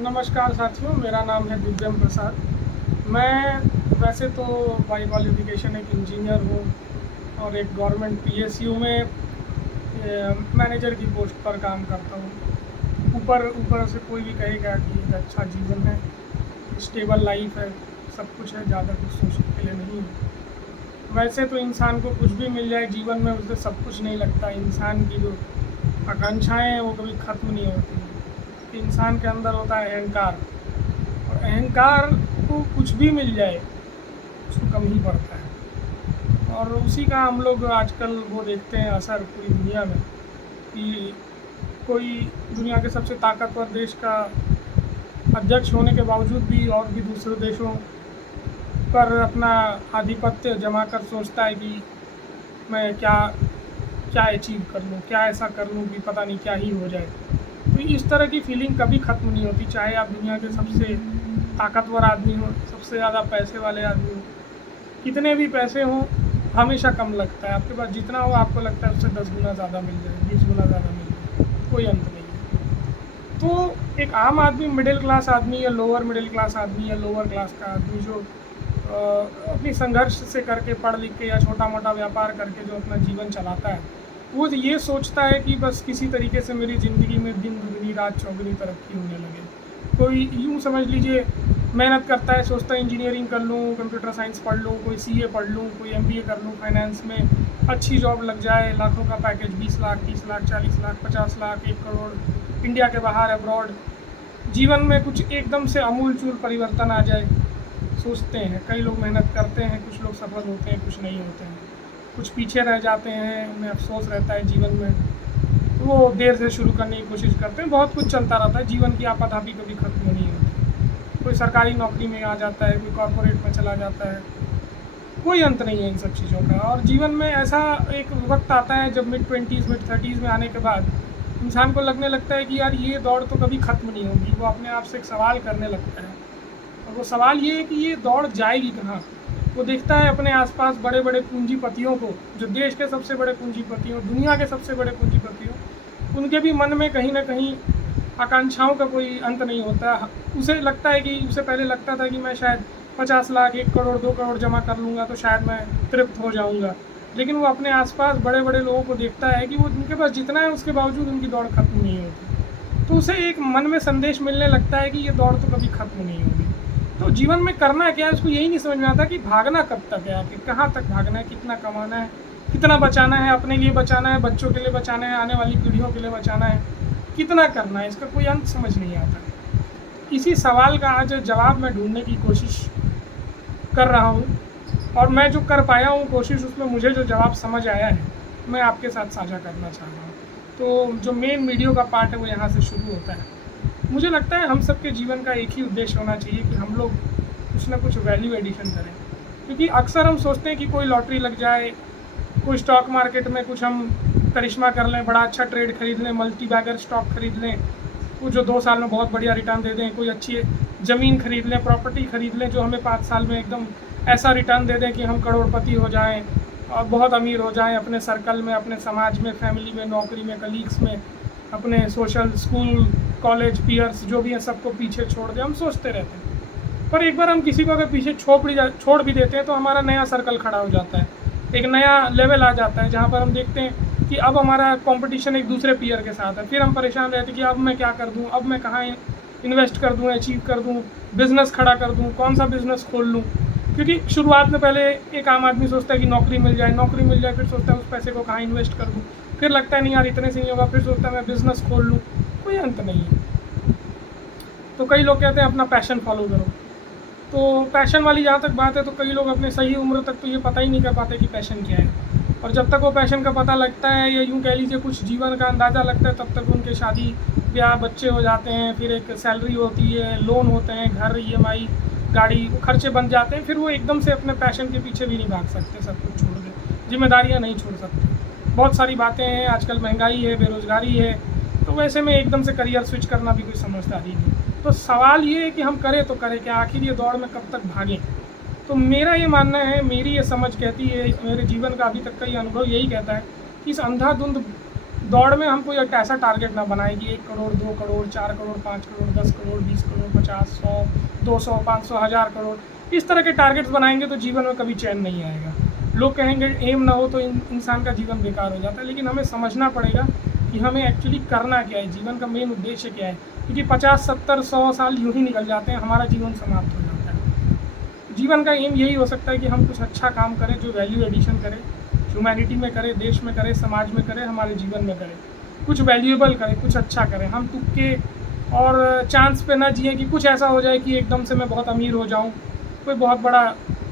नमस्कार साथियों, मेरा नाम है दिव्यम प्रसाद। मैं वैसे तो बाई क्वालिफ़िकेशन एक इंजीनियर हूँ और एक गवर्नमेंट पीएसयू में मैनेजर की पोस्ट पर काम करता हूँ। ऊपर ऊपर से कोई भी कहेगा कि एक अच्छा जीवन है, स्टेबल लाइफ है, सब कुछ है, ज़्यादा कुछ सोचने के लिए नहीं है। वैसे तो इंसान को कुछ भी मिल जाए जीवन में, उसे सब कुछ नहीं लगता। इंसान की जो आकांक्षाएँ हैं वो कभी ख़त्म नहीं होती। इंसान के अंदर होता है अहंकार, और अहंकार को कुछ भी मिल जाए उसको कम ही पड़ता है। और उसी का हम लोग आजकल वो देखते हैं असर पूरी दुनिया में, कि कोई दुनिया के सबसे ताकतवर देश का अध्यक्ष होने के बावजूद भी और भी दूसरे देशों पर अपना आधिपत्य जमा कर सोचता है कि मैं क्या क्या अचीव कर लूँ, क्या ऐसा कर लूँ कि पता नहीं क्या ही हो जाए। तो इस तरह की फीलिंग कभी ख़त्म नहीं होती, चाहे आप दुनिया के सबसे ताकतवर आदमी हो, सबसे ज़्यादा पैसे वाले आदमी हो, कितने भी पैसे हों हमेशा कम लगता है। आपके पास जितना हो आपको लगता है उससे 10 गुना ज़्यादा मिल जाए, 20 गुना ज़्यादा मिल जाए, कोई अंत नहीं है। तो एक आम आदमी, मिडिल क्लास आदमी या लोअर मिडिल क्लास आदमी या लोअर क्लास का आदमी जो अपनी संघर्ष से करके पढ़ लिख के या छोटा मोटा व्यापार करके जो अपना जीवन चलाता है, वो ये सोचता है कि बस किसी तरीके से मेरी ज़िंदगी में दिन दुगनी रात चौगुनी तरक्की होने लगे। कोई यूँ समझ लीजिए मेहनत करता है, सोचता है इंजीनियरिंग कर लूँ, कंप्यूटर साइंस पढ़ लूँ, कोई सीए पढ़ लूँ, कोई एमबीए कर लूँ, फाइनेंस में अच्छी जॉब लग जाए, लाखों का पैकेज, 20 लाख, 30 लाख, 40 लाख, 50 लाख, 1 करोड़, इंडिया के बाहर, अब्रॉड, जीवन में कुछ एकदम से अमूल चूल परिवर्तन आ जाए, सोचते हैं। कई लोग मेहनत करते हैं, कुछ लोग सफल होते हैं, कुछ नहीं होते हैं, कुछ पीछे रह जाते हैं, उन्हें अफसोस रहता है जीवन में, वो देर से शुरू करने की कोशिश करते हैं। बहुत कुछ चलता रहता है, जीवन की आपाधापी कभी ख़त्म नहीं होती। कोई सरकारी नौकरी में आ जाता है, कोई कॉर्पोरेट में चला जाता है, कोई अंत नहीं है इन सब चीज़ों का। और जीवन में ऐसा एक वक्त आता है जब मिड 20s मिड 30s में आने के बाद इंसान को लगने लगता है कि यार ये दौड़ तो कभी ख़त्म नहीं होगी। वो अपने आप से एक सवाल करने लगता है, और वो सवाल ये है कि ये दौड़ जाएगी कहाँ। वो देखता है अपने आसपास बड़े बड़े पूंजीपतियों को, जो देश के सबसे बड़े पूंजीपति हों, दुनिया के सबसे बड़े पूंजीपति हों, उनके भी मन में कहीं ना कहीं आकांक्षाओं का कोई अंत नहीं होता। उसे लगता है कि उसे पहले लगता था कि मैं शायद 50 लाख, 1 करोड़, 2 करोड़ जमा कर लूँगा तो शायद मैं तृप्त हो जाऊँगा। लेकिन वो अपने आसपास बड़े बड़े लोगों को देखता है कि वो उनके पास जितना है उसके बावजूद उनकी दौड़ ख़त्म नहीं होती। तो उसे एक मन में संदेश मिलने लगता है कि ये दौड़ तो कभी ख़त्म नहीं होगी। तो जीवन में करना क्या है उसको यही नहीं समझ में आता कि भागना कब तक है, आखिर कहाँ तक भागना है, कितना कमाना है, कितना बचाना है, अपने लिए बचाना है, बच्चों के लिए बचाना है, आने वाली पीढ़ियों के लिए बचाना है, कितना करना है, इसका कोई अंत समझ नहीं आता। इसी सवाल का आज जवाब मैं ढूंढने की कोशिश कर रहा हूँ, और मैं जो कर पाया हूँ कोशिश, उसमें मुझे जो जवाब समझ आया है मैं आपके साथ साझा करना चाह रहा हूँ। तो जो मेन वीडियो का पार्ट है वो यहाँ से शुरू होता है। मुझे लगता है हम सबके जीवन का एक ही उद्देश्य होना चाहिए कि हम लोग कुछ ना कुछ वैल्यू एडिशन करें। क्योंकि अक्सर हम सोचते हैं कि कोई लॉटरी लग जाए, कोई स्टॉक मार्केट में कुछ हम करिश्मा कर लें, बड़ा अच्छा ट्रेड खरीद लें, मल्टी बैगर स्टॉक खरीद लें, वो जो 2 साल में बहुत बढ़िया रिटर्न दे दें, कोई अच्छी ज़मीन खरीद लें, प्रॉपर्टी खरीद लें जो हमें 5 साल में एकदम ऐसा रिटर्न दे दें कि हम करोड़पति हो जाएं और बहुत अमीर हो जाएं, अपने सर्कल में, अपने समाज में, फैमिली में, नौकरी में, कलीग्स में, अपने सोशल, स्कूल, कॉलेज, पीयर्स जो भी हैं सबको पीछे छोड़ दें। हम सोचते रहते हैं, पर एक बार हम किसी को अगर पीछे छोड़ भी देते हैं तो हमारा नया सर्कल खड़ा हो जाता है, एक नया लेवल आ जाता है जहाँ पर हम देखते हैं कि अब हमारा कंपटीशन एक दूसरे पीयर के साथ है। फिर हम परेशान रहते हैं कि अब मैं क्या कर दूँ, अब मैं कहाँ इन्वेस्ट कर दूँ, अचीव कर दूँ, बिज़नेस खड़ा कर दूँ, कौन सा बिज़नेस खोल लूँ। क्योंकि शुरुआत में पहले एक आम आदमी सोचता है कि नौकरी मिल जाए, नौकरी मिल जाए, फिर सोचता है उस पैसे को कहाँ इन्वेस्ट कर दूँ, फिर लगता है नहीं यार इतने से नहीं होगा, फिर सोचता है मैं बिज़नेस खोल लूँ, कोई अंत नहीं है। तो कई लोग कहते हैं अपना पैशन फॉलो करो। तो पैशन वाली जहाँ तक बात है, तो कई लोग अपने सही उम्र तक तो ये पता ही नहीं कर पाते कि पैशन क्या है, और जब तक वो पैशन का पता लगता है, या यूँ कह लीजिए कुछ जीवन का अंदाज़ा लगता है, तब तक उनके शादी ब्याह, बच्चे हो जाते हैं, फिर एक सैलरी होती है, लोन होते हैं, घर, ईएमआई, गाड़ी, खर्चे बन जाते हैं। फिर वो एकदम से अपने पैशन के पीछे भी नहीं भाग सकते, सब कुछ छोड़ के, जिम्मेदारियाँ नहीं छोड़ सकते। बहुत सारी बातें हैं, आजकल महंगाई है, बेरोज़गारी है, तो वैसे में एकदम से करियर स्विच करना भी कोई समझदारी नहीं। तो सवाल ये है कि हम करें तो करें क्या, आखिर ये दौड़ में कब तक भागें। तो मेरा ये मानना है, मेरी ये समझ कहती है, मेरे जीवन का अभी तक का ये अनुभव यही कहता है कि इस अंधाधुंध दौड़ में हम कोई एक ऐसा टारगेट ना बनाए कि 1 करोड़, 2 करोड़, 4 करोड़, 5 करोड़, 10 करोड़, 20 करोड़, 50, 100, 200, 500, 1000 करोड़, इस तरह के टारगेट्स बनाएंगे तो जीवन में कभी चैन नहीं आएगा। लोग कहेंगे एम ना हो तो इंसान का जीवन बेकार हो जाता है, लेकिन हमें समझना पड़ेगा कि हमें एक्चुअली करना क्या है, जीवन का मेन उद्देश्य क्या है। क्योंकि 50, 70, 100 साल यूँ ही निकल जाते हैं, हमारा जीवन समाप्त हो जाता है। जीवन का एम यही हो सकता है कि हम कुछ अच्छा काम करें जो वैल्यू एडिशन करे, ह्यूमैनिटी में करें, देश में करें, समाज में करें, हमारे जीवन में करें, कुछ वैल्यूएबल करें, कुछ अच्छा करें। हम तुक्के और चांस पे ना जिए कि कुछ ऐसा हो जाए कि एकदम से मैं बहुत अमीर हो जाऊं, कोई बहुत बड़ा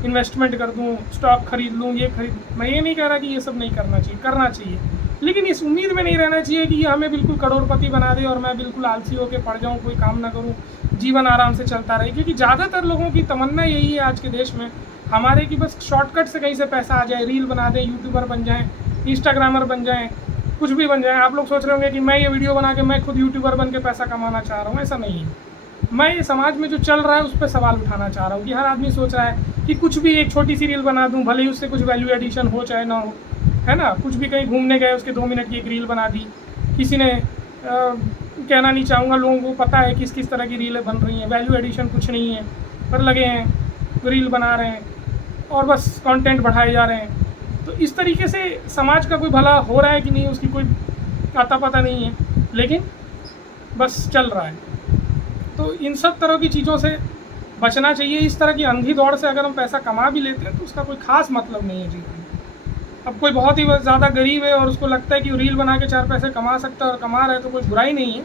इन्वेस्टमेंट कर दूं, स्टॉक खरीद लूं, ये खरीद। मैं ये नहीं कह रहा कि ये सब नहीं करना चाहिए, करना चाहिए, लेकिन इस उम्मीद में नहीं रहना चाहिए कि ये हमें बिल्कुल करोड़पति बना दे और मैं बिल्कुल आलसी होकर पड़ जाऊँ, कोई काम ना करूँ, जीवन आराम से चलता रहे। क्योंकि ज़्यादातर लोगों की तमन्ना यही है आज के देश में हमारे कि बस शॉर्टकट से कहीं से पैसा आ जाए, रील बना दें, यूट्यूबर बन जाएं, इंस्टाग्रामर बन जाएं, कुछ भी बन जाएं। आप लोग सोच रहे होंगे कि मैं ये वीडियो बना के मैं खुद यूट्यूबर बन के पैसा कमाना चाह रहा हूँ, ऐसा नहीं है। मैं ये समाज में जो चल रहा है उस पर सवाल उठाना चाह रहा हूँ कि हर आदमी सोच रहा है कि कुछ भी एक छोटी सी रील बना दूँ, भले ही उससे कुछ वैल्यू एडिशन हो चाहे ना हो, है ना। कुछ भी कहीं घूमने गए, उसके 2 मिनट की एक रील बना दी, किसी ने कहना नहीं चाहूँगा, लोगों को पता है किस किस तरह की रीलें बन रही हैं, वैल्यू एडिशन कुछ नहीं है, पर लगे हैं रील बना रहे हैं और बस कंटेंट बढ़ाए जा रहे हैं। तो इस तरीके से समाज का कोई भला हो रहा है कि नहीं उसकी कोई आता पता नहीं है, लेकिन बस चल रहा है। तो इन सब तरह की चीज़ों से बचना चाहिए। इस तरह की अंधी दौड़ से अगर हम पैसा कमा भी लेते हैं तो उसका कोई ख़ास मतलब नहीं है जीवन में। अब कोई बहुत ही ज़्यादा गरीब है और उसको लगता है कि रील बना के 4 पैसे कमा सकता है और कमा रहा है तो कोई बुराई नहीं है,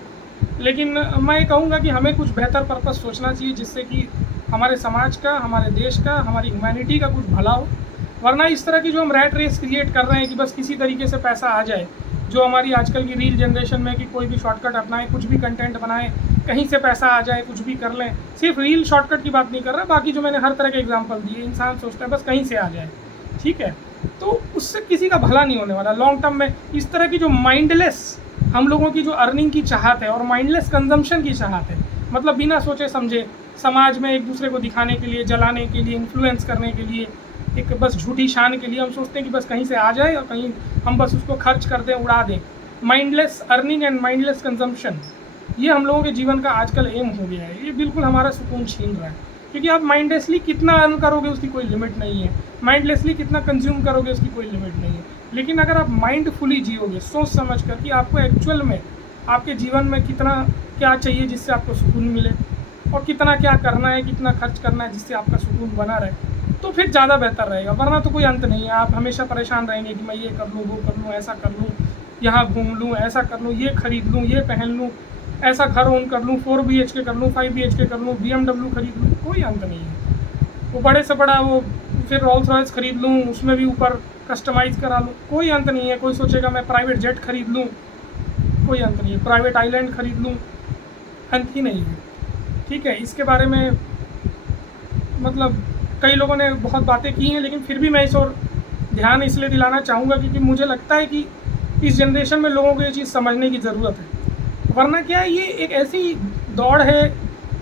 लेकिन मैं कहूँगा कि हमें कुछ बेहतर पर्पस सोचना चाहिए जिससे कि हमारे समाज का, हमारे देश का, हमारी ह्यूमैनिटी का कुछ भला हो। वरना इस तरह की जो हम रैट रेस क्रिएट कर रहे हैं कि बस किसी तरीके से पैसा आ जाए, जो हमारी आजकल की रील जनरेशन में कि कोई भी शॉर्टकट अपनाएं, कुछ भी कंटेंट बनाएं, कहीं से पैसा आ जाए, कुछ भी कर लें। सिर्फ रील शॉर्टकट की बात नहीं कर रहा, बाकी जो मैंने हर तरह के एग्जांपल दिए, इंसान सोचता है बस कहीं से आ जाए, ठीक है, तो उससे किसी का भला नहीं होने वाला लॉन्ग टर्म में। इस तरह की जो माइंडलेस हम लोगों की जो अर्निंग की चाहत है और माइंडलेस कंजम्पशन की चाहत है, मतलब बिना सोचे समझे समाज में एक दूसरे को दिखाने के लिए, जलाने के लिए, इन्फ्लुएंस करने के लिए, एक बस झूठी शान के लिए हम सोचते हैं कि बस कहीं से आ जाए और कहीं हम बस उसको खर्च कर दें, उड़ा दें। Mindless earning and mindless consumption, ये हम लोगों के जीवन का आजकल एम हो गया है। ये बिल्कुल हमारा सुकून छीन रहा है, क्योंकि आप माइंडलेसली कितना अर्न करोगे उसकी कोई लिमिट नहीं है, माइंडलेसली कितना कंज्यूम करोगे उसकी कोई लिमिट नहीं है। लेकिन अगर आप माइंडफुली जियोगे, सोच समझ कर कि आपको एक्चुअल में आपके जीवन में कितना क्या चाहिए जिससे आपको सुकून मिले और कितना क्या करना है, कितना खर्च करना है जिससे आपका सुकून बना रहे, तो फिर ज़्यादा बेहतर रहेगा। वरना तो कोई अंत नहीं है, आप हमेशा परेशान रहेंगे कि मैं ये कर लूँ, वो कर लूँ, ऐसा कर लूँ, यहाँ घूम लूँ, ऐसा कर लूँ, ये खरीद लूँ, ये पहन लूँ, ऐसा घर ओन कर लूँ, 4 BHK कर लूँ, 5 BHK कर लूँ, BMW खरीद लूँ, कोई अंत नहीं है। वो बड़े से बड़ा वो फिर रोल्स रॉयस खरीद लूँ, उसमें भी ऊपर कस्टमाइज़ करा लूँ, कोई अंत नहीं है। कोई सोचेगा मैं प्राइवेट जेट खरीद लूँ, कोई अंत नहीं है। प्राइवेट आइलैंड खरीद लूँ, अंत ही नहीं है, ठीक है। इसके बारे में मतलब कई लोगों ने बहुत बातें की हैं, लेकिन फिर भी मैं इस और ध्यान इसलिए दिलाना चाहूँगा क्योंकि मुझे लगता है कि इस जनरेशन में लोगों को ये चीज़ समझने की ज़रूरत है। वरना क्या है, ये एक ऐसी दौड़ है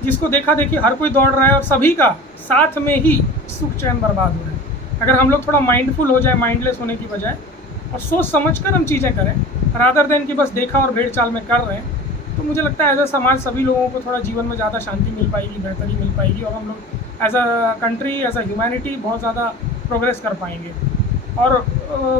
जिसको देखा देखी हर कोई दौड़ रहा है और सभी का साथ में ही सुख चैन बर्बाद हो रहा है। अगर हम लोग थोड़ा माइंडफुल हो जाए, माइंडलेस होने की बजाय, और सोच समझ कर हम चीज़ें करें रादर देन कि बस देखा और भेड़ चाल में कर रहे हैं, तो मुझे लगता है एज अ समाज सभी लोगों को थोड़ा जीवन में ज़्यादा शांति मिल पाएगी, बेहतरी मिल पाएगी और हम लोग as a country, as a humanity बहुत ज़्यादा प्रोग्रेस कर पाएंगे। और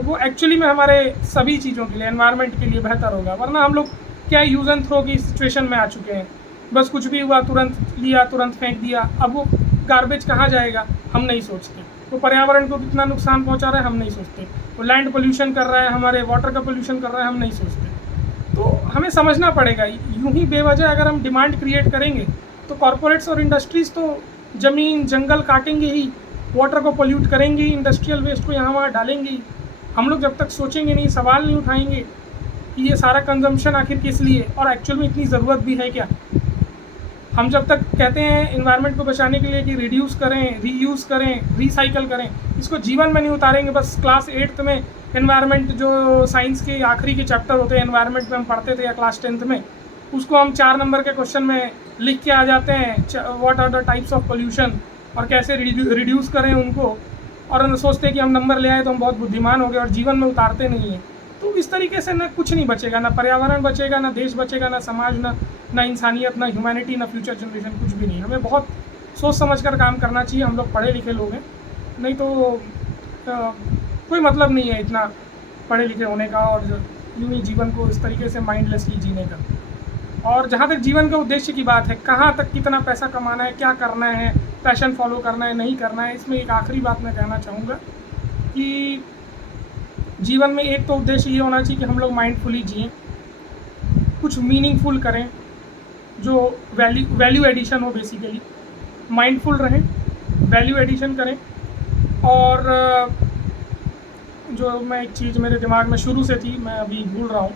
वो एक्चुअली में हमारे सभी चीज़ों के लिए, एनवायरनमेंट के लिए बेहतर होगा। वरना हम लोग क्या यूज़ एंड थ्रो की सिचुएशन में आ चुके हैं, बस कुछ भी हुआ तुरंत लिया, तुरंत फेंक दिया। अब वो गार्बेज कहाँ जाएगा हम नहीं सोचते, वो पर्यावरण को कितना नुकसान पहुंचा रहा है हम नहीं सोचते, वो लैंड पोल्यूशन कर रहा है, हमारे वाटर का पोल्यूशन कर रहा है हम नहीं सोचते। तो हमें समझना पड़ेगा, यूं ही बेवजह अगर हम डिमांड क्रिएट करेंगे तो कॉरपोरेट्स और इंडस्ट्रीज़ तो ज़मीन जंगल काटेंगे ही, वाटर को पोल्यूट करेंगे, इंडस्ट्रियल वेस्ट को यहाँ वहाँ डालेंगे ही। हम लोग जब तक सोचेंगे नहीं, सवाल नहीं उठाएंगे कि ये सारा कंजम्पशन आखिर किस लिए और एक्चुअल में इतनी ज़रूरत भी है क्या। हम जब तक कहते हैं इन्वायरमेंट को बचाने के लिए कि रिड्यूस करें, रीयूज़ करें, रिसाइकल करें, इसको जीवन में नहीं उतारेंगे, बस क्लास 8th में इन्वायरमेंट जो साइंस के आखिरी के चैप्टर होते हैं इन्वायरमेंट में हम पढ़ते थे, या क्लास 10th में, उसको हम 4 नंबर के क्वेश्चन में लिख के आ जाते हैं, what are the types of pollution और कैसे रिड्यूस करें उनको, और सोचते हैं कि हम नंबर ले आए तो हम बहुत बुद्धिमान हो गए और जीवन में उतारते नहीं हैं। तो इस तरीके से ना कुछ नहीं बचेगा, ना पर्यावरण बचेगा, ना देश बचेगा, ना समाज, ना इंसानियत, ना ह्यूमैनिटी, ना फ्यूचर जनरेशन, कुछ भी नहीं। हमें बहुत सोच समझ कर काम करना चाहिए। हम लोग पढ़े लिखे लोग हैं, नहीं तो कोई मतलब नहीं है इतना पढ़े लिखे होने का और यूँ ही जीवन को इस तरीके से माइंडलेसली जीने का। और जहाँ तक जीवन के उद्देश्य की बात है, कहाँ तक कितना पैसा कमाना है, क्या करना है, पैशन फॉलो करना है, नहीं करना है, इसमें एक आखिरी बात मैं कहना चाहूँगा कि जीवन में एक तो उद्देश्य ये होना चाहिए कि हम लोग माइंडफुली जिएँ, कुछ मीनिंगफुल करें, जो वैल्यू एडिशन हो। बेसिकली माइंडफुल रहें, वैल्यू एडिशन करें। और जो मैं एक चीज़ मेरे दिमाग में शुरू से थी, मैं अभी भूल रहा हूँ,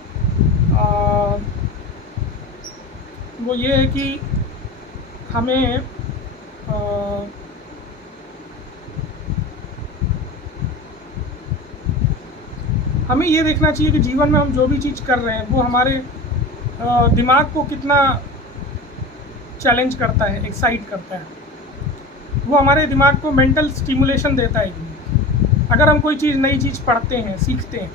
वो ये है कि हमें हमें ये देखना चाहिए कि जीवन में हम जो भी चीज़ कर रहे हैं वो हमारे दिमाग को कितना चैलेंज करता है, एक्साइट करता है, वो हमारे दिमाग को मेंटल स्टिमुलेशन देता है। अगर हम कोई चीज़, नई चीज़ पढ़ते हैं, सीखते हैं,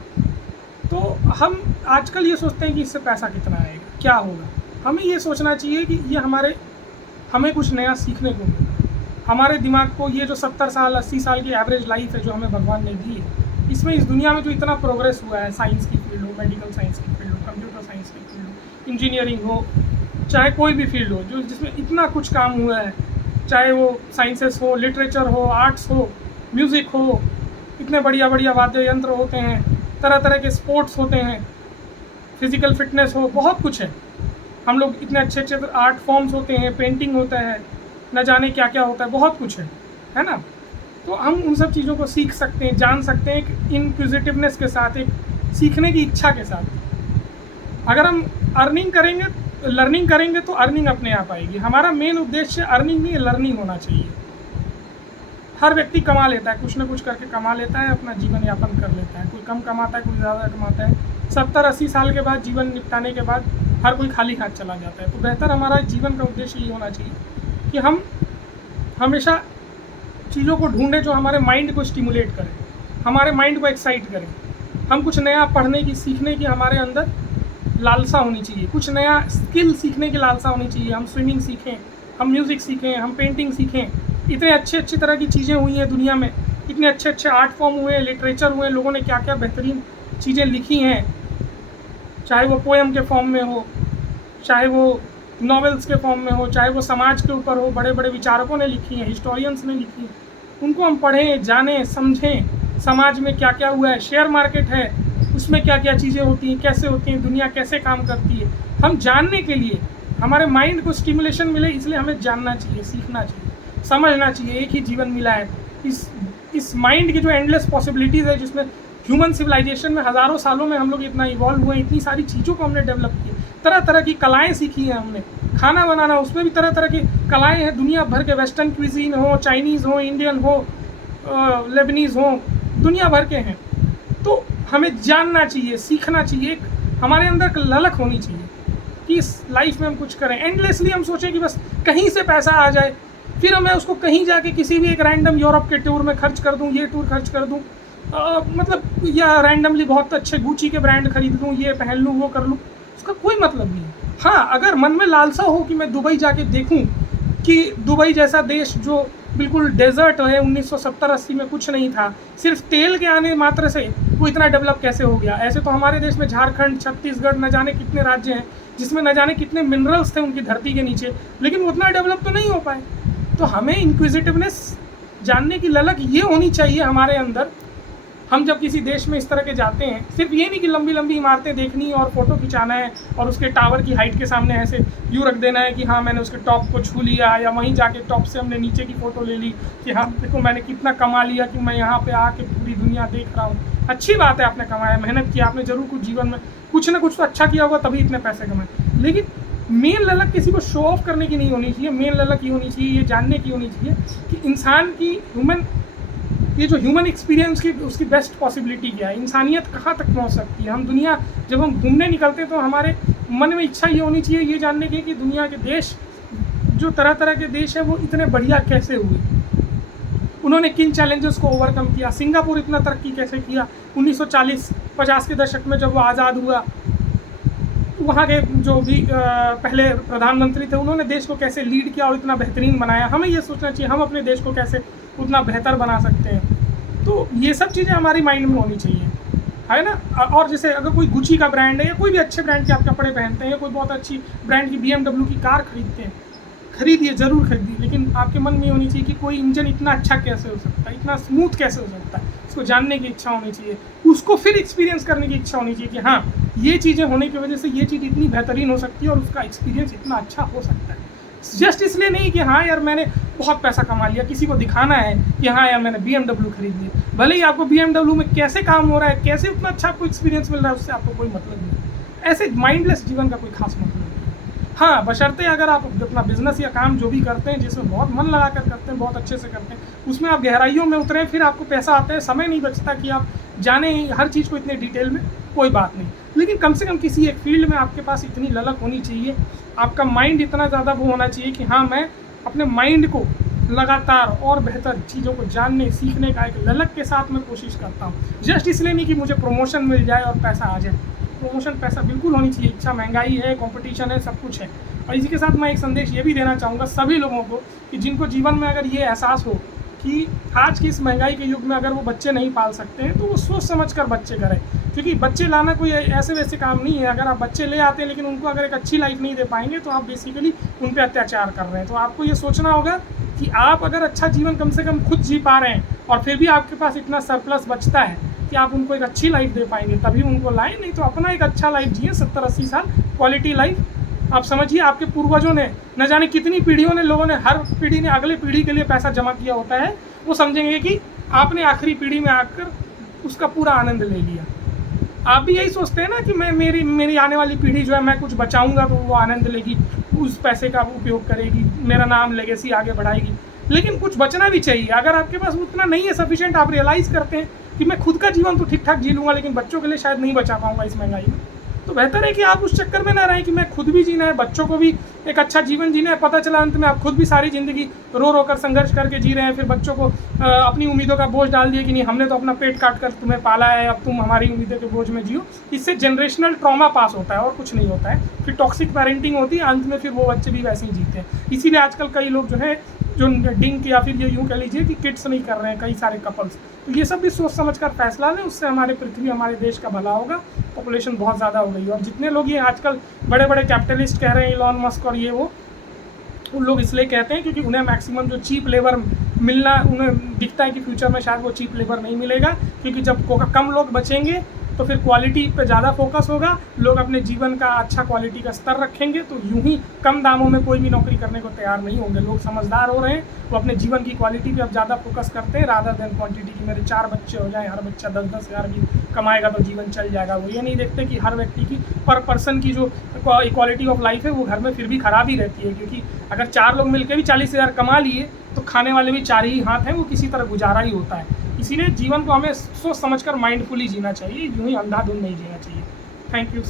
तो हम आजकल ये सोचते हैं कि इससे पैसा कितना आएगा, क्या होगा। हमें ये सोचना चाहिए कि ये हमें कुछ नया सीखने को मिला। हमारे दिमाग को ये जो 70 साल 80 साल की एवरेज लाइफ है जो हमें भगवान ने दी है, इसमें इस दुनिया में जो इतना प्रोग्रेस हुआ है, साइंस की फील्ड हो, मेडिकल साइंस की फील्ड हो, कंप्यूटर साइंस की फील्ड हो, इंजीनियरिंग हो, चाहे कोई भी फील्ड हो, जो जिसमें इतना कुछ काम हुआ है, चाहे वो साइंसेस हो, लिटरेचर हो, आर्ट्स हो, म्यूज़िक हो, इतने बढ़िया बढ़िया वाद्य यंत्र होते हैं, तरह तरह के स्पोर्ट्स होते हैं, फिज़िकल फिटनेस हो, बहुत कुछ है। हम लोग इतने अच्छे अच्छे आर्ट फॉर्म्स होते हैं, पेंटिंग होता है, न जाने क्या क्या होता है, बहुत कुछ है ना। तो हम उन सब चीज़ों को सीख सकते हैं, जान सकते हैं एक इनक्विजिटिवनेस के साथ, एक सीखने की इच्छा के साथ। अगर हम लर्निंग करेंगे तो अर्निंग अपने आप आएगी। हमारा मेन उद्देश्य अर्निंग नहीं है, लर्निंग होना चाहिए। हर व्यक्ति कमा लेता है, कुछ ना कुछ करके कमा लेता है, अपना जीवन यापन कर लेता है। कोई कम कमाता है, कोई ज़्यादा कमाता है। 70-80 साल के बाद, जीवन निपटाने के बाद हर कोई खाली हाथ चला जाता है। तो बेहतर हमारा जीवन का उद्देश्य ये होना चाहिए कि हम हमेशा चीज़ों को ढूंढें जो हमारे माइंड को स्टिमुलेट करें, हमारे माइंड को एक्साइट करें। हम कुछ नया पढ़ने की, सीखने की हमारे अंदर लालसा होनी चाहिए, कुछ नया स्किल सीखने की लालसा होनी चाहिए। हम स्विमिंग सीखें, हम म्यूज़िक सीखें, हम पेंटिंग सीखें। इतने अच्छी तरह की चीज़ें हुई हैं दुनिया में, इतने अच्छे आर्ट फॉर्म हुए, लिटरेचर हुए, लोगों ने क्या क्या बेहतरीन चीज़ें लिखी हैं, चाहे वो पोएम के फॉर्म में हो, चाहे वो नॉवेल्स के फॉर्म में हो, चाहे वो समाज के ऊपर हो। बड़े बड़े विचारकों ने लिखी हैं, हिस्टोरियंस ने लिखी हैं। उनको हम पढ़ें, जानें, समझें। समाज में क्या क्या हुआ है, शेयर मार्केट है, उसमें क्या क्या चीज़ें होती हैं, कैसे होती हैं, दुनिया कैसे काम करती है। हम जानने के लिए, हमारे माइंड को स्टिमुलेशन मिले, इसलिए हमें जानना चाहिए, सीखना चाहिए, समझना चाहिए। एक ही जीवन मिला है, इस माइंड की जो एंडलेस पॉसिबिलिटीज़ है, जिसमें ह्यूमन सिविलाइजेशन में हज़ारों सालों में हम लोग इतना इवॉल्व हुए, इतनी सारी चीज़ों को हमने डेवलप किया, तरह तरह की कलाएँ सीखी हैं हमने। खाना बनाना, उसमें भी तरह तरह की कलाएँ हैं, दुनिया भर के, वेस्टर्न क्विजीन हो, चाइनीज़ हो, इंडियन हो, लेबनीज़ हो, दुनिया भर के हैं। तो हमें जानना चाहिए, सीखना चाहिए, हमारे अंदर ललक होनी चाहिए कि इस लाइफ में हम कुछ करें। एंडलेसली हम सोचें कि बस कहीं से पैसा आ जाए, फिर मैं उसको कहीं जाके किसी भी एक रैंडम यूरोप के टूर में खर्च कर दूं, ये टूर खर्च कर दूं, मतलब या रैंडमली बहुत अच्छे गुची के ब्रांड खरीद लूँ, ये पहन लूँ, वो कर लूँ, उसका कोई मतलब नहीं है। हाँ, अगर मन में लालसा हो कि मैं दुबई जाके देखूं कि दुबई जैसा देश जो बिल्कुल डेजर्ट है, 1970-80 में कुछ नहीं था, सिर्फ तेल के आने मात्र से वो इतना डेवलप कैसे हो गया। ऐसे तो हमारे देश में झारखंड, छत्तीसगढ़, न जाने कितने राज्य हैं जिसमें न जाने कितने मिनरल्स थे उनकी धरती के नीचे, लेकिन उतना डेवलप तो नहीं हो पाए। तो हमें इंक्विजिटिवनेस, जानने की ललक ये होनी चाहिए हमारे अंदर। हम जब किसी देश में इस तरह के जाते हैं, सिर्फ ये नहीं कि लंबी लंबी इमारतें देखनी और फ़ोटो खिंचाना है और उसके टावर की हाइट के सामने ऐसे यूँ रख देना है कि हाँ मैंने उसके टॉप को छू लिया, या वहीं जाके टॉप से हमने नीचे की फ़ोटो ले ली कि हाँ देखो मैंने कितना कमा लिया कि मैं यहाँ पे आके पूरी दुनिया देख रहा हूँ। अच्छी बात है, आपने कमाया, मेहनत किया, आपने ज़रूर कुछ जीवन में कुछ ना कुछ तो अच्छा किया होगा, तभी इतने पैसे कमाए। लेकिन मेन ललक किसी को शो ऑफ करने की नहीं होनी चाहिए। मेन ललक ये होनी चाहिए, ये जानने की होनी चाहिए कि इंसान की ह्यूमन एक्सपीरियंस की उसकी बेस्ट पॉसिबिलिटी क्या है, इंसानियत कहाँ तक पहुँच सकती है। हम दुनिया, जब हम घूमने निकलते हैं तो हमारे मन में इच्छा ये होनी चाहिए, ये जानने की कि दुनिया के देश, जो तरह तरह के देश हैं, वो इतने बढ़िया कैसे हुए, उन्होंने किन चैलेंजेस को ओवरकम किया। सिंगापुर इतना तरक्की कैसे किया 1940 50 के दशक में जब वो आज़ाद हुआ, वहाँ के जो भी पहले प्रधानमंत्री थे उन्होंने देश को कैसे लीड किया और इतना बेहतरीन बनाया। हमें ये सोचना चाहिए हम अपने देश को कैसे उतना बेहतर बना सकते हैं। तो ये सब चीज़ें हमारी माइंड में होनी चाहिए, है ना। और जैसे अगर कोई गुची का ब्रांड है या कोई भी अच्छे ब्रांड के आप कपड़े पहनते हैं या कोई बहुत अच्छी ब्रांड की BMW की कार खरीदते हैं, खरीदिए, ज़रूर खरीदिए, लेकिन आपके मन में होनी चाहिए कि कोई इंजन इतना अच्छा कैसे हो सकता है, इतना स्मूथ कैसे हो सकता है, इसको जानने की इच्छा होनी चाहिए, उसको फिर एक्सपीरियंस करने की इच्छा होनी चाहिए कि हाँ ये चीज़ें होने की वजह से ये चीज़ इतनी बेहतरीन हो सकती है और उसका एक्सपीरियंस इतना अच्छा हो सकता है। जस्ट इसलिए नहीं कि हाँ यार मैंने बहुत पैसा कमा लिया, किसी को दिखाना है कि हाँ यार मैंने BMW खरीद ली, भले ही आपको BMW में कैसे काम हो रहा है, कैसे उतना अच्छा आपको एक्सपीरियंस मिल रहा है, उससे आपको कोई मतलब नहीं। ऐसे माइंडलेस जीवन का कोई खास मतलब नहीं। हाँ, बशर्ते अगर आप अपना बिजनेस या काम जो भी करते हैं जिसमें बहुत मन लगा कर करते हैं, बहुत अच्छे से करते हैं, उसमें आप गहराइयों में उतरें, फिर आपको पैसा आता है, समय नहीं बचता कि आप जाने हर चीज़ को इतने डिटेल में, कोई बात नहीं। लेकिन कम से कम किसी एक फील्ड में आपके पास इतनी ललक होनी चाहिए, आपका माइंड इतना ज़्यादा वो होना चाहिए कि हाँ मैं अपने माइंड को लगातार और बेहतर चीज़ों को जानने सीखने का एक ललक के साथ मैं कोशिश करता हूँ। जस्ट इसलिए नहीं कि मुझे प्रमोशन मिल जाए और पैसा आ जाए। प्रमोशन पैसा बिल्कुल होनी चाहिए, इच्छा, महंगाई है, कंपटीशन है, सब कुछ है। और इसी के साथ मैं एक संदेश ये भी देना चाहूँगा सभी लोगों को कि जिनको जीवन में अगर ये एहसास हो कि आज की इस महंगाई के युग में अगर वो बच्चे नहीं पाल सकते हैं तो वो सोच समझ कर बच्चे करें, क्योंकि बच्चे लाना कोई ऐसे वैसे काम नहीं है। अगर आप बच्चे ले आते हैं लेकिन उनको अगर एक अच्छी लाइफ नहीं दे पाएंगे तो आप बेसिकली उन पर अत्याचार कर रहे हैं। तो आपको ये सोचना होगा कि आप अगर अच्छा जीवन कम से कम खुद जी पा रहे हैं और फिर भी आपके पास इतना सरप्लस बचता है कि आप उनको एक अच्छी लाइफ दे पाएंगे, तभी उनको लाएं, नहीं तो अपना एक अच्छा लाइफ जिए, 70-80 साल क्वालिटी लाइफ। आप समझिए आपके पूर्वजों ने न जाने कितनी पीढ़ियों ने, लोगों ने, हर पीढ़ी ने अगले पीढ़ी के लिए पैसा जमा किया होता है। वो समझेंगे कि आपने आखिरी पीढ़ी में आकर उसका पूरा आनंद ले लिया। आप भी यही सोचते हैं ना कि मैं मेरी आने वाली पीढ़ी जो है मैं कुछ बचाऊंगा तो वो आनंद लेगी, उस पैसे का उपयोग करेगी, मेरा नाम लेगेसी आगे बढ़ाएगी। लेकिन कुछ बचना भी चाहिए। अगर आपके पास उतना नहीं है सफिशिएंट, आप रियलाइज़ करते हैं कि मैं खुद का जीवन तो ठीक ठाक जी लूँगा लेकिन बच्चों के लिए शायद नहीं बचा पाऊँगा इस महंगाई में, तो बेहतर है कि आप उस चक्कर में ना रहें कि मैं खुद भी जीना है, बच्चों को भी एक अच्छा जीवन जीना है। पता चला अंत में आप खुद भी सारी ज़िंदगी रो रो कर संघर्ष करके जी रहे हैं, फिर बच्चों को अपनी उम्मीदों का बोझ डाल दिया कि नहीं हमने तो अपना पेट काट कर तुम्हें पाला है, अब तुम हमारी उम्मीदों के बोझ में जियो। इससे जनरेशनल ट्रॉमा पास होता है और कुछ नहीं होता है। फिर टॉक्सिक पेरेंटिंग होती है, अंत में फिर वो बच्चे भी वैसे ही जीते हैं। इसीलिए आजकल कई लोग जो है जो डिंक या फिर ये यूँ कह लीजिए कि किड्स नहीं कर रहे हैं, कई सारे कपल्स। तो ये सब भी सोच समझ कर फैसला लें, उससे हमारे पृथ्वी, हमारे देश का भला होगा। पॉपुलेशन बहुत ज़्यादा हो गई है और जितने लोग ये आजकल बड़े बड़े कैपिटलिस्ट कह रहे हैं, इलॉन मस्क और ये वो, उन लोग इसलिए कहते हैं क्योंकि उन्हें मैक्सिमम जो चीप लेबर मिलना, उन्हें दिखता है कि फ्यूचर में शायद वो चीप लेबर नहीं मिलेगा, क्योंकि जब कम लोग बचेंगे तो फिर क्वालिटी पे ज़्यादा फोकस होगा, लोग अपने जीवन का अच्छा क्वालिटी का स्तर रखेंगे, तो यूं ही कम दामों में कोई भी नौकरी करने को तैयार नहीं होंगे। लोग समझदार हो रहे हैं, वो अपने जीवन की क्वालिटी पे अब ज़्यादा फोकस करते हैं रादर देन क्वांटिटी की। मेरे 4 बच्चे हो जाएं, हर बच्चा 10-10 हज़ार भी कमाएगा तो जीवन चल जाएगा। वो ये नहीं देखते कि हर व्यक्ति की पर पर्सन की जो क्वालिटी ऑफ लाइफ है वो घर में फिर भी ख़राब ही रहती है, क्योंकि अगर 4 लोग मिलकर भी 40,000 कमा लिए तो खाने वाले भी 4 ही हाथ हैं, वो किसी तरह गुजारा ही होता है। इसीलिए जीवन को हमें सोच समझकर माइंडफुली जीना चाहिए, यूं ही अंधाधुंध नहीं जीना चाहिए। थैंक यू,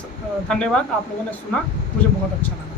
धन्यवाद। आप लोगों ने सुना, मुझे बहुत अच्छा लगा।